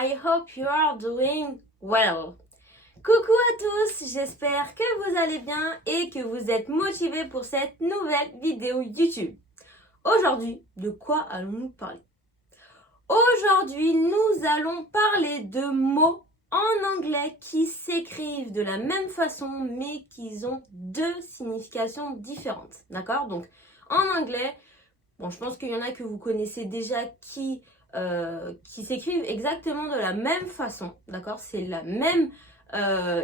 I hope you are doing well. Coucou à tous, j'espère que vous allez bien et que vous êtes motivés pour cette nouvelle vidéo YouTube. Aujourd'hui, de quoi allons-nous parler? Aujourd'hui, nous allons parler de mots en anglais qui s'écrivent de la même façon mais qui ont deux significations différentes. D'accord? Donc, en anglais, bon, je pense qu'il y en a que vous connaissez déjà qui s'écrivent exactement de la même façon. D'accord? C'est la même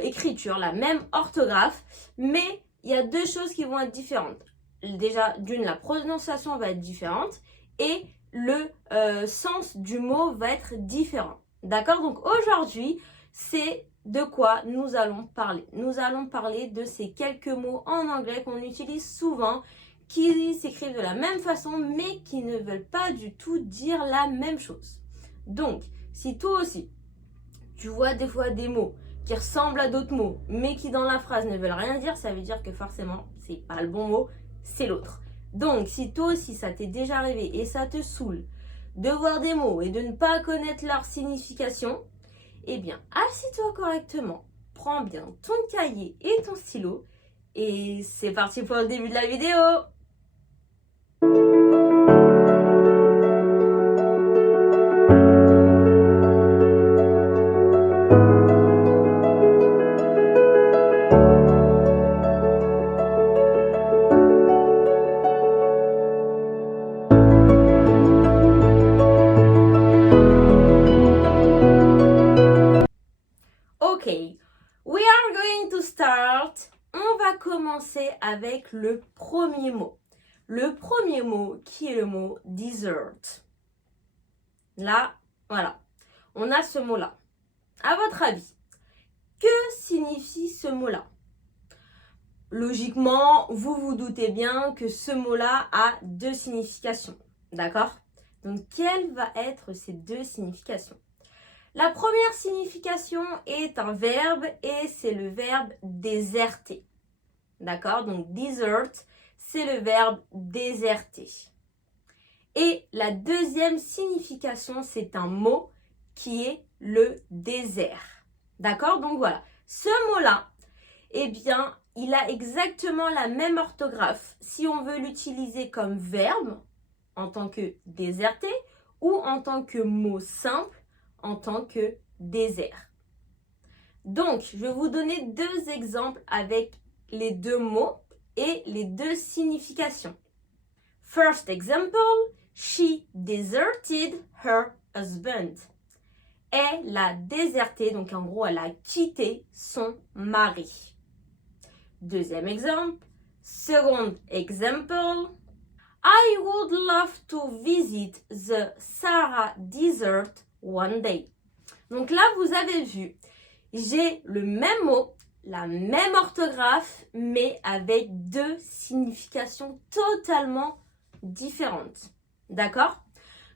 écriture, la même orthographe, mais il y a deux choses qui vont être différentes. Déjà, d'une, la prononciation va être différente et le sens du mot va être différent. D'accord? Donc aujourd'hui, c'est de quoi nous allons parler. Nous allons parler de ces quelques mots en anglais qu'on utilise souvent, qui s'écrivent de la même façon, mais qui ne veulent pas du tout dire la même chose. Donc, si toi aussi, tu vois des fois des mots qui ressemblent à d'autres mots, mais qui dans la phrase ne veulent rien dire, ça veut dire que forcément, c'est pas le bon mot, c'est l'autre. Donc, si toi aussi, ça t'est déjà arrivé et ça te saoule de voir des mots et de ne pas connaître leur signification, eh bien, assis-toi correctement, prends bien ton cahier et ton stylo, et c'est parti pour le début de la vidéo. Ok, we are going to start. On va commencer avec le premier mot. Le premier mot qui est le mot dessert. Là, voilà, on a ce mot-là. À votre avis, que signifie ce mot-là? Logiquement, vous vous doutez bien que ce mot-là a deux significations. D'accord? Donc, quelles vont être ces deux significations? La première signification est un verbe et c'est le verbe déserter. D'accord? Donc, desert, c'est le verbe déserter. Et la deuxième signification, c'est un mot qui est le désert. D'accord? Donc, voilà. Ce mot-là, eh bien, il a exactement la même orthographe si on veut l'utiliser comme verbe en tant que déserter ou en tant que mot simple en tant que désert. Donc, je vais vous donner deux exemples avec les deux mots et les deux significations. First example, she deserted her husband. Elle a déserté, donc en gros, elle a quitté son mari. Deuxième exemple, second example, I would love to visit the Sahara Desert one day. Donc là, vous avez vu, j'ai le même mot, la même orthographe, mais avec deux significations totalement différentes. D'accord?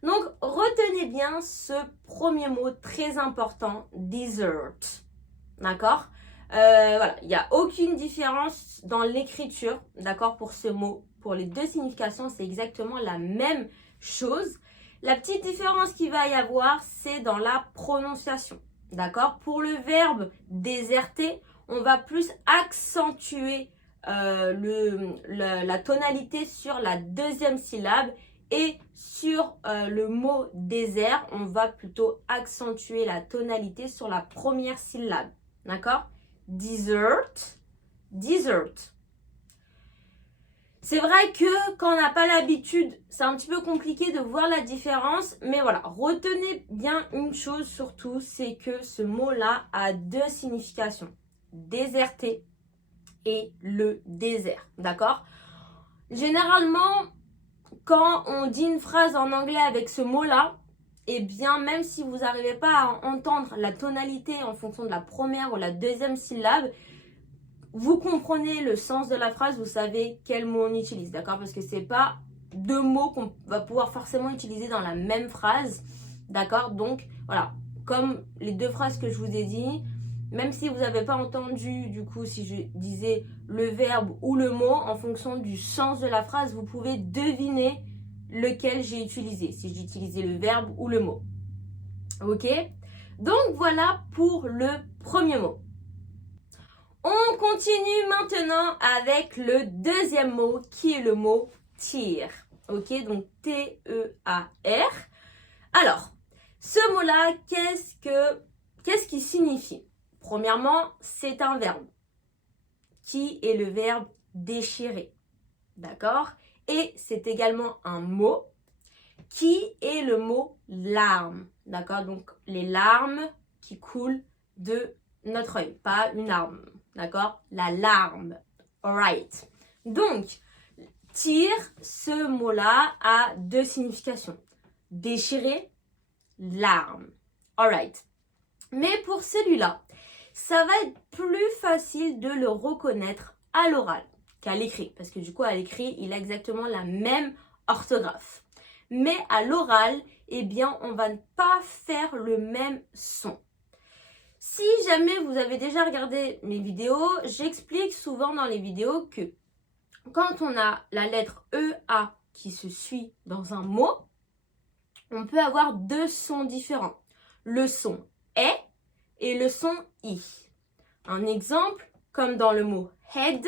Donc, retenez bien ce premier mot très important, dessert. D'accord? Voilà, il n'y a aucune différence dans l'écriture, d'accord, pour ce mot. Pour les deux significations, c'est exactement la même chose. La petite différence qu'il va y avoir, c'est dans la prononciation. D'accord? Pour le verbe déserter, on va plus accentuer la tonalité sur la deuxième syllabe. Et sur le mot désert, on va plutôt accentuer la tonalité sur la première syllabe. D'accord? Dessert, dessert. C'est vrai que quand on n'a pas l'habitude, c'est un petit peu compliqué de voir la différence. Mais voilà, retenez bien une chose surtout, c'est que ce mot-là a deux significations. Déserter et le désert. D'accord? Généralement, quand on dit une phrase en anglais avec ce mot-là, eh bien, même si vous n'arrivez pas à entendre la tonalité en fonction de la première ou la deuxième syllabe, vous comprenez le sens de la phrase, vous savez quel mot on utilise, d'accord? Parce que c'est pas deux mots qu'on va pouvoir forcément utiliser dans la même phrase, d'accord? Donc, voilà, comme les deux phrases que je vous ai dit, même si vous n'avez pas entendu, du coup, si je disais le verbe ou le mot, en fonction du sens de la phrase, vous pouvez deviner lequel j'ai utilisé, si j'ai utilisé le verbe ou le mot. Ok? Donc voilà pour le premier mot. On continue maintenant avec le deuxième mot qui est le mot tear. Ok, donc T-E-A-R. Alors, ce mot-là, qu'est-ce qu'il signifie? Premièrement, c'est un verbe qui est le verbe déchirer. D'accord? Et c'est également un mot qui est le mot larme. D'accord? Donc, les larmes qui coulent de notre œil, pas une arme. D'accord? La larme. Alright. Donc, tear, ce mot-là a deux significations. Déchirer, larme. Alright. Mais pour celui-là, ça va être plus facile de le reconnaître à l'oral qu'à l'écrit. Parce que du coup, à l'écrit, il a exactement la même orthographe. Mais à l'oral, eh bien, on va pas faire le même son. Si jamais vous avez déjà regardé mes vidéos, j'explique souvent dans les vidéos que quand on a la lettre EA qui se suit dans un mot, on peut avoir deux sons différents. Le son est et le son i. Un exemple, comme dans le mot head,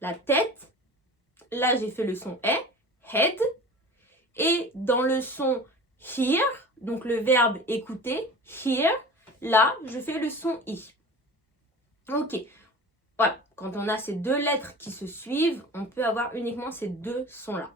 la tête, là j'ai fait le son est, head. Et dans le son hear, donc le verbe écouter, hear, là je fais le son i. Ok, voilà, quand on a ces deux lettres qui se suivent, on peut avoir uniquement ces deux sons-là.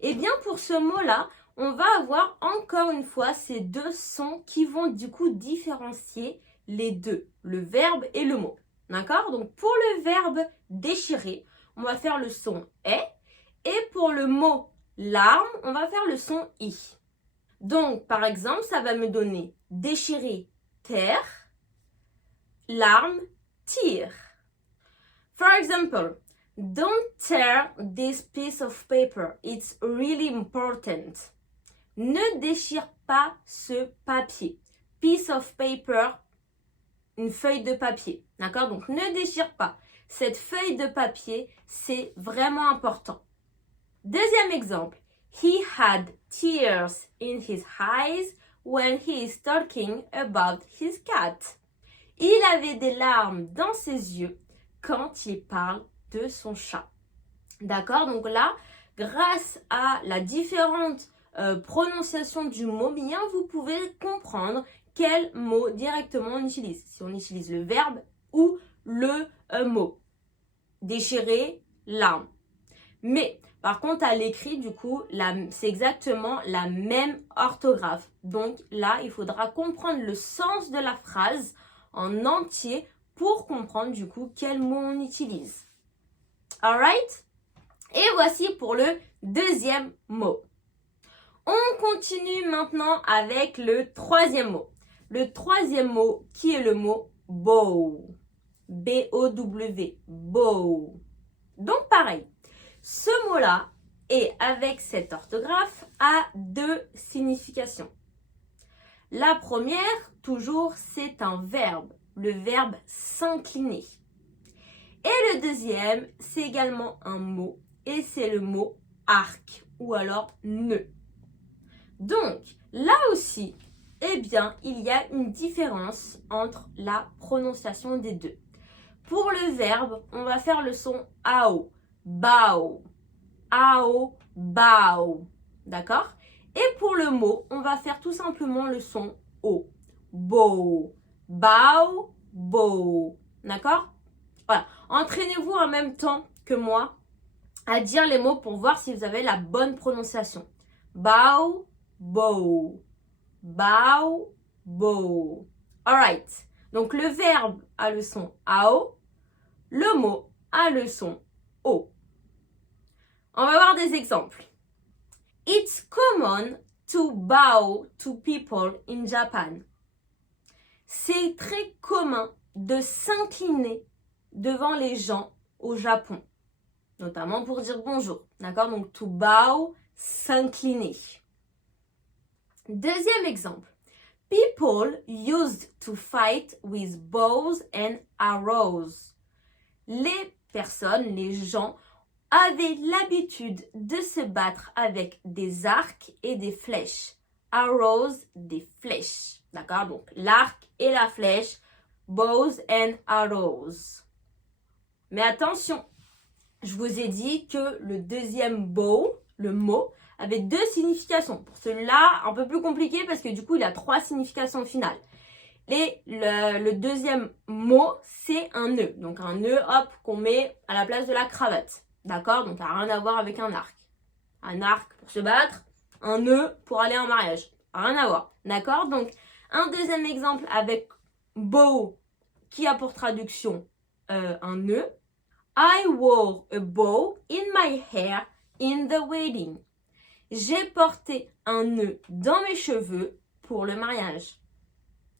Et bien pour ce mot-là, on va avoir encore une fois ces deux sons qui vont du coup différencier les deux, le verbe et le mot. D'accord? Donc pour le verbe déchirer, on va faire le son est. Et pour le mot larme, on va faire le son i. Donc par exemple, ça va me donner déchirer, terre, larme, tear. For example, don't tear this piece of paper. It's really important. Ne déchire pas ce papier. Piece of paper, une feuille de papier. D'accord? Donc, ne déchire pas. Cette feuille de papier, c'est vraiment important. Deuxième exemple. He had tears in his eyes when he is talking about his cat. Il avait des larmes dans ses yeux quand il parle de son chat. D'accord? Donc là, grâce à la différente prononciation du mot, bien vous pouvez comprendre quel mot directement on utilise. Si on utilise le verbe ou le mot. Déchirer, larme. Mais par contre, à l'écrit, du coup, c'est exactement la même orthographe. Donc là, il faudra comprendre le sens de la phrase en entier pour comprendre du coup quel mot on utilise. Alright? Et voici pour le deuxième mot. On continue maintenant avec le troisième mot. Le troisième mot qui est le mot bow. B-O-W. Bow. Donc pareil, ce mot-là, et avec cette orthographe, a deux significations. La première, toujours, c'est un verbe. Le verbe s'incliner. Et le deuxième, c'est également un mot. Et c'est le mot arc ou alors nœud. Donc, là aussi, eh bien, il y a une différence entre la prononciation des deux. Pour le verbe, on va faire le son AO. Bao. AO, bao. D'accord? Et pour le mot, on va faire tout simplement le son O. Bo. Bao, bo. D'accord? Voilà. Entraînez-vous en même temps que moi à dire les mots pour voir si vous avez la bonne prononciation. Bao, bo. Bao, bo. Alright. Donc le verbe a le son AO. Le mot a le son O. On va voir des exemples. It's common to bow to people in Japan. C'est très commun de s'incliner devant les gens au Japon, notamment pour dire bonjour. D'accord? Donc to bow, s'incliner. Deuxième exemple. People used to fight with bows and arrows. Les personnes, les gens, avaient l'habitude de se battre avec des arcs et des flèches. Arrows, des flèches. D'accord? Donc, l'arc et la flèche, bows and arrows. Mais attention, je vous ai dit que le deuxième bow, le mot, avait 2 significations. Pour celui-là, un peu plus compliqué parce que du coup, il a 3 significations finales. Et le deuxième mot, c'est un nœud. Donc un nœud, hop, qu'on met à la place de la cravate. D'accord? Donc ça n'a rien à voir avec un arc. Un arc pour se battre, un nœud pour aller en mariage. Rien à voir. D'accord? Donc un deuxième exemple avec bow, qui a pour traduction un nœud. I wore a bow in my hair in the wedding. J'ai porté un nœud dans mes cheveux pour le mariage.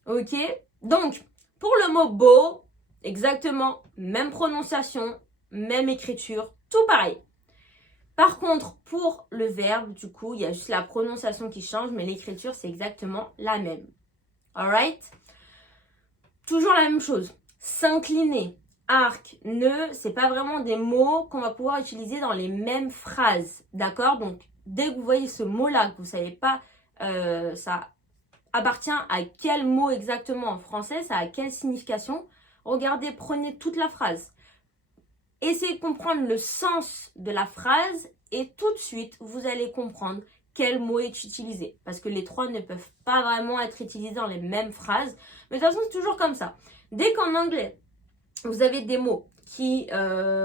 Ok? Donc, pour le mot bow, exactement, même prononciation, même écriture, tout pareil. Par contre, pour le verbe, du coup, il y a juste la prononciation qui change, mais l'écriture, c'est exactement la même. Alright? Toujours la même chose. S'incliner, arc, nœud, c'est pas vraiment des mots qu'on va pouvoir utiliser dans les mêmes phrases. D'accord? Donc, dès que vous voyez ce mot-là, que vous savez pas, ça appartient à quel mot exactement en français, ça a quelle signification, regardez, prenez toute la phrase. Essayez de comprendre le sens de la phrase et tout de suite, vous allez comprendre quel mot est utilisé. Parce que les 3 ne peuvent pas vraiment être utilisés dans les mêmes phrases. Mais de toute façon, c'est toujours comme ça. Dès qu'en anglais, vous avez des mots qui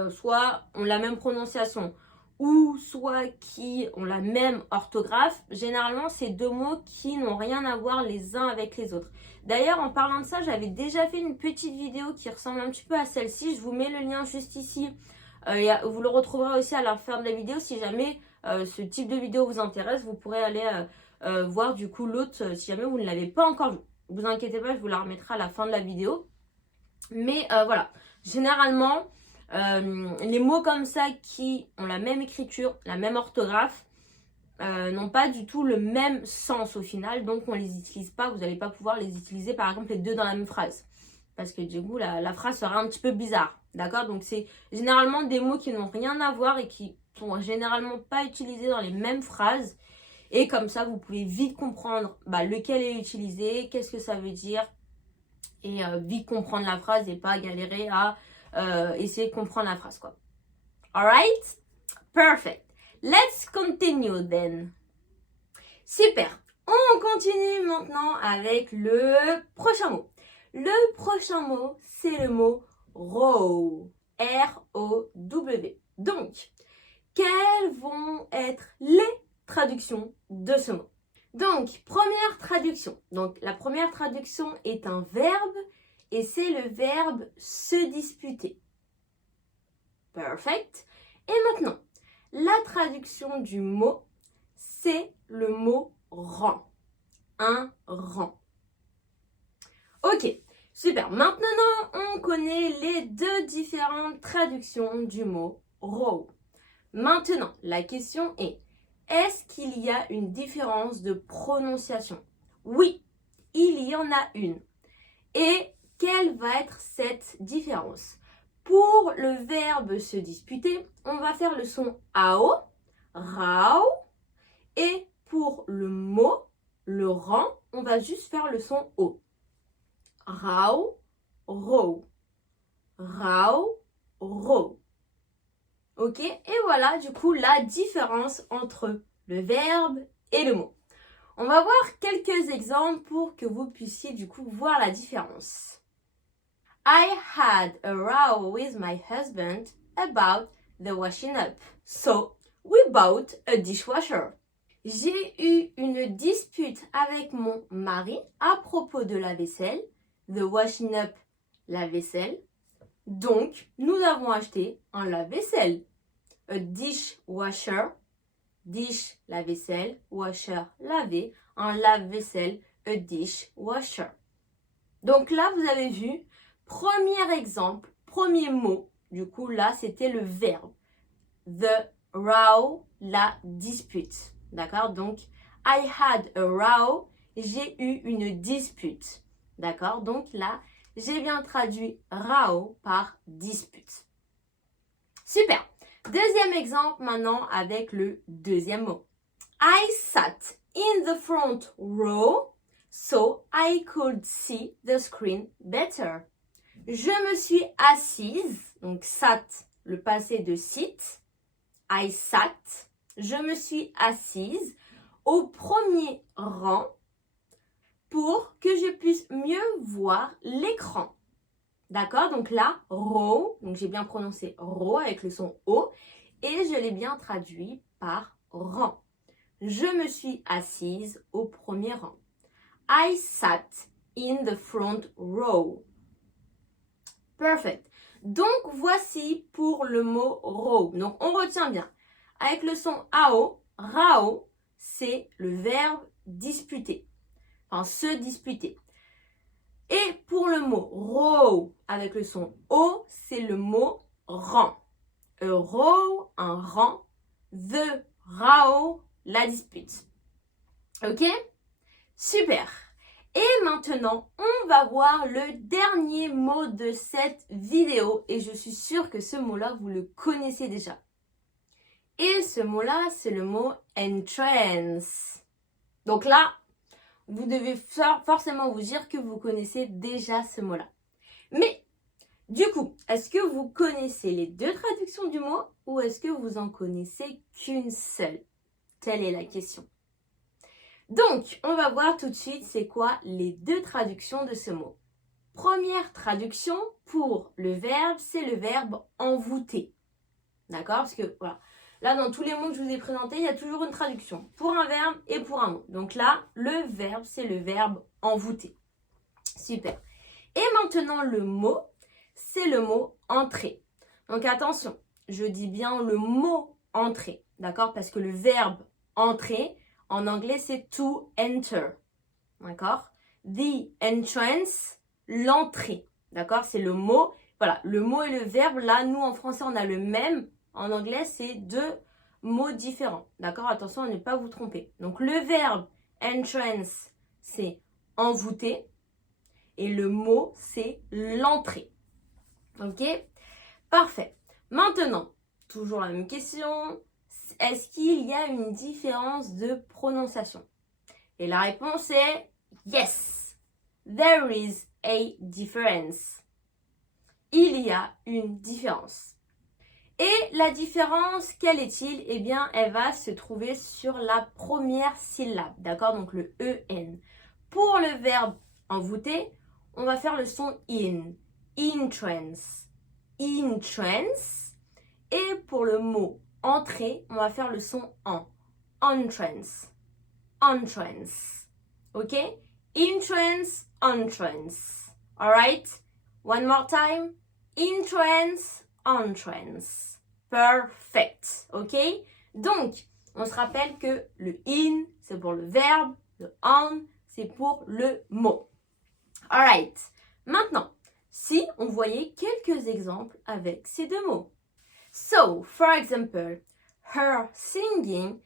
soit ont la même prononciation ou soit qui ont la même orthographe, généralement, c'est 2 mots qui n'ont rien à voir les uns avec les autres. D'ailleurs, en parlant de ça, j'avais déjà fait une petite vidéo qui ressemble un petit peu à celle-ci. Je vous mets le lien juste ici. Vous le retrouverez aussi à la fin de la vidéo. Si jamais ce type de vidéo vous intéresse, vous pourrez aller voir du coup l'autre si jamais vous ne l'avez pas encore vu. Ne vous inquiétez pas, je vous la remettrai à la fin de la vidéo. Mais voilà, généralement, les mots comme ça qui ont la même écriture, la même orthographe, n'ont pas du tout le même sens au final. Donc, on ne les utilise pas. Vous n'allez pas pouvoir les utiliser, par exemple, les 2 dans la même phrase. Parce que du coup, la phrase sera un petit peu bizarre. D'accord? Donc, c'est généralement des mots qui n'ont rien à voir et qui sont généralement pas utilisés dans les mêmes phrases. Et comme ça, vous pouvez vite comprendre lequel est utilisé, qu'est-ce que ça veut dire. Et vite comprendre la phrase et pas galérer à essayer de comprendre la phrase, quoi. Alright? Perfect. Let's continue then. Super. On continue maintenant avec le prochain mot. Le prochain mot, c'est le mot row. R-O-W. Donc, quelles vont être les traductions de ce mot? Donc, première traduction. Donc, la première traduction est un verbe et c'est le verbe se disputer. Perfect. Et maintenant, la traduction du mot, c'est le mot rang. Un rang. Ok, super. Maintenant, on connaît les 2 différentes traductions du mot row. Maintenant, la question est, est-ce qu'il y a une différence de prononciation? Oui, il y en a une. Et quelle va être cette différence? Pour le verbe se disputer, on va faire le son AO, RAO. Et pour le mot, le rang, on va juste faire le son O. RAO, RO. RAO, RO. Ok? Et voilà, du coup, la différence entre le verbe et le mot. On va voir quelques exemples pour que vous puissiez, du coup, voir la différence. I had a row with my husband about the washing up. So, we bought a dishwasher. J'ai eu une dispute avec mon mari à propos de la vaisselle. The washing up, la vaisselle. Donc, nous avons acheté un lave-vaisselle. A dishwasher, dish, la vaisselle, washer, laver, un lave-vaisselle, a dishwasher. Donc là, vous avez vu, premier exemple, premier mot, du coup là, c'était le verbe. The row, la dispute. D'accord? Donc, I had a row, j'ai eu une dispute. D'accord? Donc là, j'ai bien traduit row par dispute. Super! Deuxième exemple maintenant avec le deuxième mot. I sat in the front row so I could see the screen better. Je me suis assise, donc sat, le passé de sit, I sat, je me suis assise au premier rang pour que je puisse mieux voir l'écran. D'accord? Donc là, row, donc j'ai bien prononcé row avec le son O et je l'ai bien traduit par rang. Je me suis assise au premier rang. I sat in the front row. Perfect. Donc, voici pour le mot row. Donc, on retient bien. Avec le son AO, rao, c'est le verbe disputer. Enfin, se disputer. Et pour le mot row, avec le son O, c'est le mot rang. A row, un rang. The rao, la dispute. Ok? Super. Et maintenant, on va voir le dernier mot de cette vidéo. Et je suis sûre que ce mot-là, vous le connaissez déjà. Et ce mot-là, c'est le mot entrance. Donc là, vous devez forcément vous dire que vous connaissez déjà ce mot-là. Mais, du coup, est-ce que vous connaissez les deux traductions du mot ou est-ce que vous en connaissez qu'une seule? Telle est la question. Donc, on va voir tout de suite c'est quoi les deux traductions de ce mot. Première traduction pour le verbe, c'est le verbe envoûter. D'accord? Parce que, voilà. Là, dans tous les mots que je vous ai présentés, il y a toujours une traduction pour un verbe et pour un mot. Donc là, le verbe, c'est le verbe envoûter. Super. Et maintenant, le mot, c'est le mot entrer. Donc attention, je dis bien le mot entrer. D'accord? Parce que le verbe entrer, en anglais, c'est to enter. D'accord? The entrance, l'entrée. D'accord? C'est le mot. Voilà, le mot et le verbe, là, nous, en français, on a le même. En anglais, c'est deux mots différents. D'accord? Attention à ne pas vous tromper. Donc, le verbe entrance, c'est envoûter. Et le mot, c'est l'entrée. Ok? Parfait. Maintenant, toujours la même question. Est-ce qu'il y a une différence de prononciation? Et la réponse est yes. There is a difference. Il y a une différence. Et la différence, quelle est-il? Eh bien, elle va se trouver sur la première syllabe, d'accord? Donc le EN. Pour le verbe envoûter, on va faire le son in. Entrance. Entrance. Et pour le mot entrer, on va faire le son en. Entrance. Entrance. Ok? Entrance, entrance. Alright? One more time. Entrance, entrance. Perfect. Ok? Donc, on se rappelle que le in, c'est pour le verbe. Le on, c'est pour le mot. Alright. Maintenant, si on voyait quelques exemples avec ces deux mots. So, for example, her singing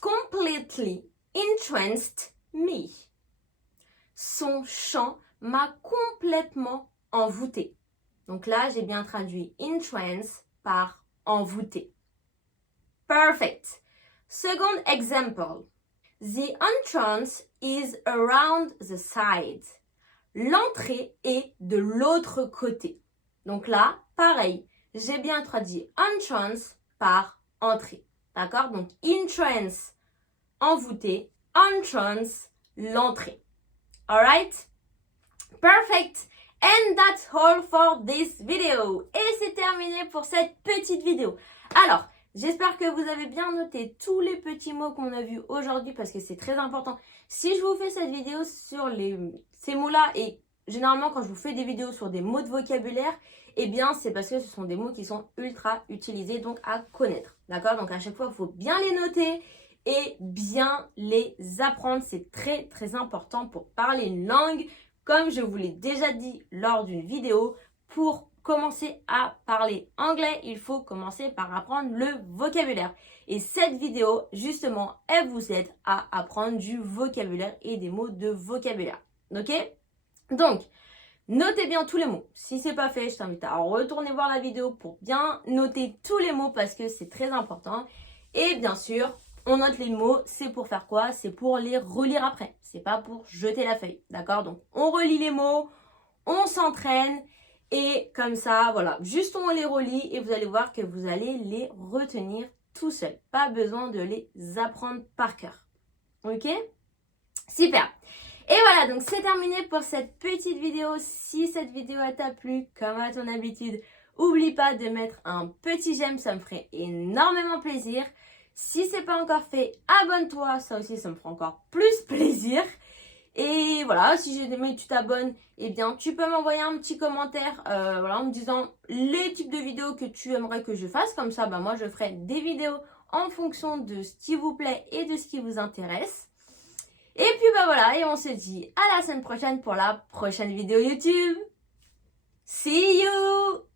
completely entranced me. Son chant m'a complètement envoûté. Donc là, j'ai bien traduit entrance par envoûté. Perfect. Second example. The entrance is around the side. L'entrée est de l'autre côté. Donc là, pareil, j'ai bien traduit entrance par entrée. D'accord? Donc entrance, envoûté, entrance, l'entrée. Alright? Perfect. And that's all for this video. Et c'est terminé pour cette petite vidéo. Alors, j'espère que vous avez bien noté tous les petits mots qu'on a vus aujourd'hui parce que c'est très important. Si je vous fais cette vidéo sur ces mots-là et généralement quand je vous fais des vidéos sur des mots de vocabulaire, eh bien c'est parce que ce sont des mots qui sont ultra utilisés, donc à connaître. D'accord? Donc à chaque fois, il faut bien les noter et bien les apprendre. C'est très très important pour parler une langue. Comme je vous l'ai déjà dit lors d'une vidéo, pour commencer à parler anglais, il faut commencer par apprendre le vocabulaire. Et cette vidéo, justement, elle vous aide à apprendre du vocabulaire et des mots de vocabulaire. Ok? Donc, notez bien tous les mots. Si ce n'est pas fait, je t'invite à retourner voir la vidéo pour bien noter tous les mots parce que c'est très important. Et bien sûr, on note les mots, c'est pour faire quoi? C'est pour les relire après. C'est pas pour jeter la feuille, d'accord? Donc, on relit les mots, on s'entraîne et comme ça, voilà, juste on les relit et vous allez voir que vous allez les retenir tout seul. Pas besoin de les apprendre par cœur. Ok? Super! Et voilà, donc c'est terminé pour cette petite vidéo. Si cette vidéo t'a plu, comme à ton habitude, n'oublie pas de mettre un petit j'aime, ça me ferait énormément plaisir. Si c'est pas encore fait, abonne-toi, ça aussi ça me fera encore plus plaisir. Et voilà, si jamais tu t'abonnes, eh bien tu peux m'envoyer un petit commentaire voilà, en me disant les types de vidéos que tu aimerais que je fasse. Comme ça, moi je ferai des vidéos en fonction de ce qui vous plaît et de ce qui vous intéresse. Et puis voilà, et on se dit à la semaine prochaine pour la prochaine vidéo YouTube. See you!